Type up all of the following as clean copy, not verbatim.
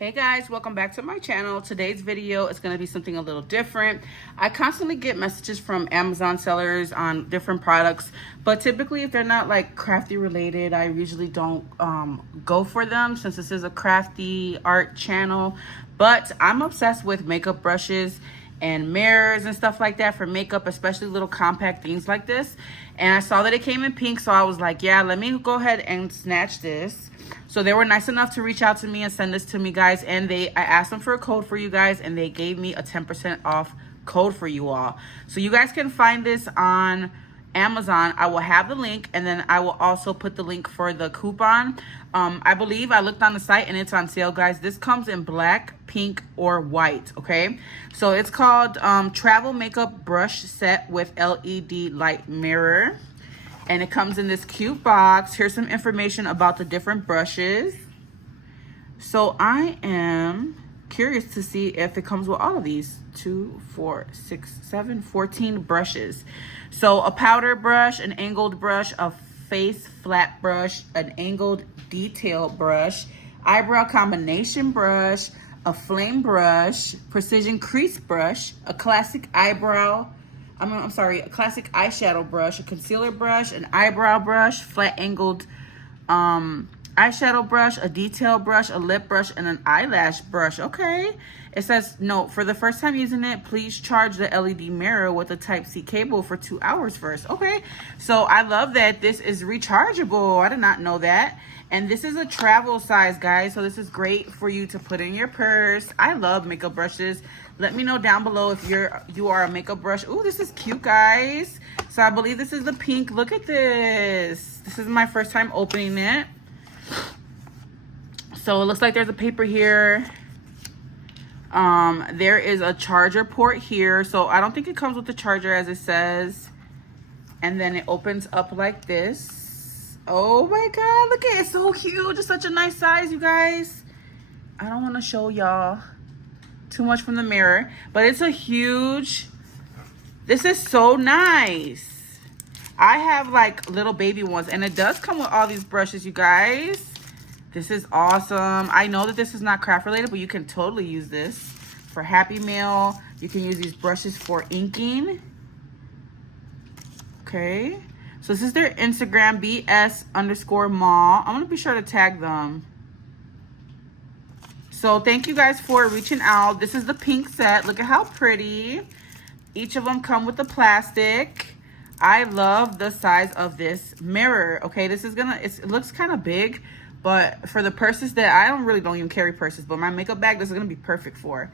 Hey guys, welcome back to my channel. Today's video is going to be something a little different. I constantly get messages from Amazon sellers on different products, but typically if they're not like crafty related, I usually don't go for them since this is a crafty art channel. But I'm obsessed with makeup brushes and mirrors and stuff like that for makeup, especially little compact things like this. And I saw that it came in pink, so I was like, yeah, let me go ahead and snatch this. So they were nice enough to reach out to me and send this to me, guys. And I asked them for a code for you guys, and they gave me a 10% off code for you all. So you guys can find this on Amazon. I will have the link, and then I will also put the link for the coupon. I believe I looked on the site and it's on sale, guys. This comes in black, pink, or white, okay? So it's called Travel Makeup Brush Set with LED Light Mirror. And it comes in this cute box. Here's some information about the different brushes. So I am curious to see if it comes with all of these. 2, 4, 6, 7, 14 brushes. So a powder brush, an angled brush, a face flat brush, an angled detail brush, eyebrow combination brush, a flame brush, precision crease brush, a classic eyebrow, a classic eyeshadow brush, a concealer brush, an eyebrow brush, flat angled eyeshadow brush, a detail brush, a lip brush, and an eyelash brush. Okay. It says, note, for the first time using it, please charge the LED mirror with a Type-C cable for 2 hours first. Okay. So I love that this is rechargeable. I did not know that. And this is a travel size, guys. So this is great for you to put in your purse. I love makeup brushes. Let me know down below if you are a makeup brush. Ooh, this is cute, guys. So I believe this is the pink. Look at this. This is my first time opening it. So it looks like there's a paper here. There is a charger port here. So I don't think it comes with the charger as it says. And then it opens up like this. Oh my God, look at it. It's so huge. It's such a nice size, you guys. I don't want to show y'all too much from the mirror, but it's a huge, this is so nice. I have like little baby ones, and it does come with all these brushes, you guys. This is awesome. I know that this is not craft related, but you can totally use this for Happy Meal. You can use these brushes for inking. Okay. So this is their Instagram, BS_mall. I'm going to be sure to tag them. So thank you guys for reaching out. This is the pink set. Look at how pretty. Each of them come with the plastic. I love the size of this mirror. Okay, this is it looks kind of big, but for the purses that I don't even carry purses, but my makeup bag, this is going to be perfect for.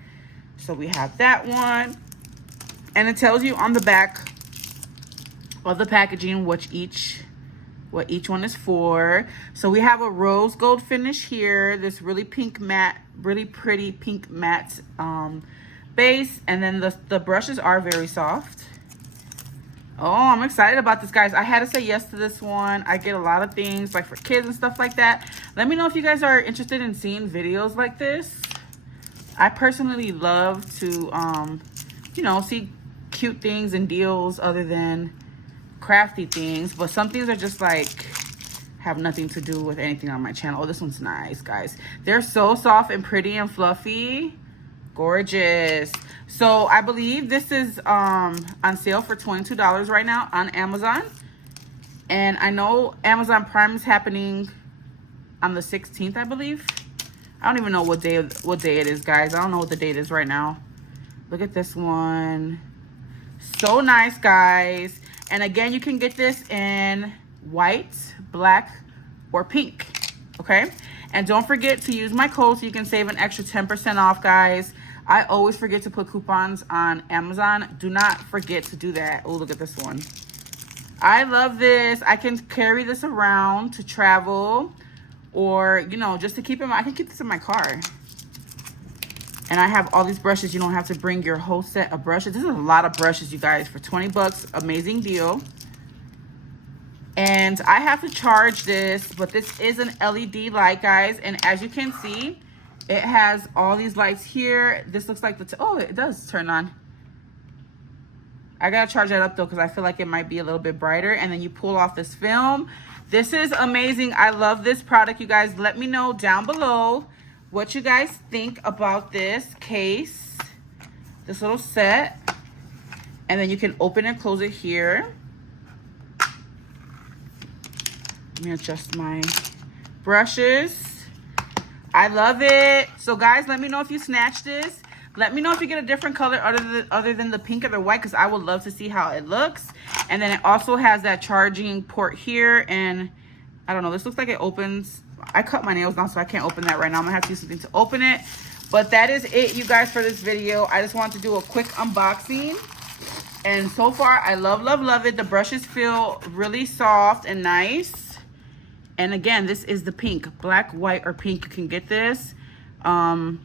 So we have that one. And it tells you on the back of the packaging what each one is for. So we have a rose gold finish here, this really pink matte, really pretty pink matte base, and then the brushes are very soft. Oh, I'm excited about this, guys. I had to say yes to this one. I get a lot of things like for kids and stuff like that. Let me know if you guys are interested in seeing videos like this. I personally love to you know, see cute things and deals other than crafty things, but some things are just like have nothing to do with anything on my channel. Oh, this one's nice, guys. They're so soft and pretty and fluffy. Gorgeous. So I believe this is on sale for $22 right now on Amazon, and I know Amazon Prime is happening on the 16th, I believe. I don't even know what day it is, guys. I don't know what the date is right now. Look at this one. So nice, guys. And again, you can get this in white, black, or pink, okay? And don't forget to use my code so you can save an extra 10% off, guys. I always forget to put coupons on Amazon. Do not forget to do that. Oh, look at this one. I love this. I can carry this around to travel, or, you know, just to keep I can keep this in my car. And I have all these brushes. You don't have to bring your whole set of brushes. This is a lot of brushes, you guys, for 20 bucks. Amazing deal. And I have to charge this, but this is an LED light, guys. And as you can see, it has all these lights here. This looks like oh, it does turn on. I gotta charge that up though, because I feel like it might be a little bit brighter. And then you pull off this film. This is amazing. I love this product, you guys. Let me know down below what you guys think about this case, this little set. And then you can open and close it here. Let me adjust my brushes. I love it. So guys, let me know if you snatch this. Let me know if you get a different color other than the pink or the white, because I would love to see how it looks. And then it also has that charging port here. And I don't know, this looks like it opens. I cut my nails down, so I can't open that right now. I'm gonna have to use something to open it. But that is it, you guys, for this video. I just wanted to do a quick unboxing. And so far, I love it. The brushes feel really soft and nice. And again, this is the pink, black, white, or pink. You can get this. And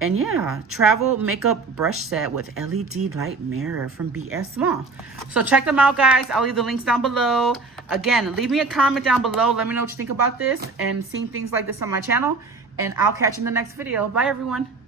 yeah, travel makeup brush set with LED light mirror from BS Small. So check them out, guys. I'll leave the links down below. Again, leave me a comment down below. Let me know what you think about this and seeing things like this on my channel. And I'll catch you in the next video. Bye, everyone.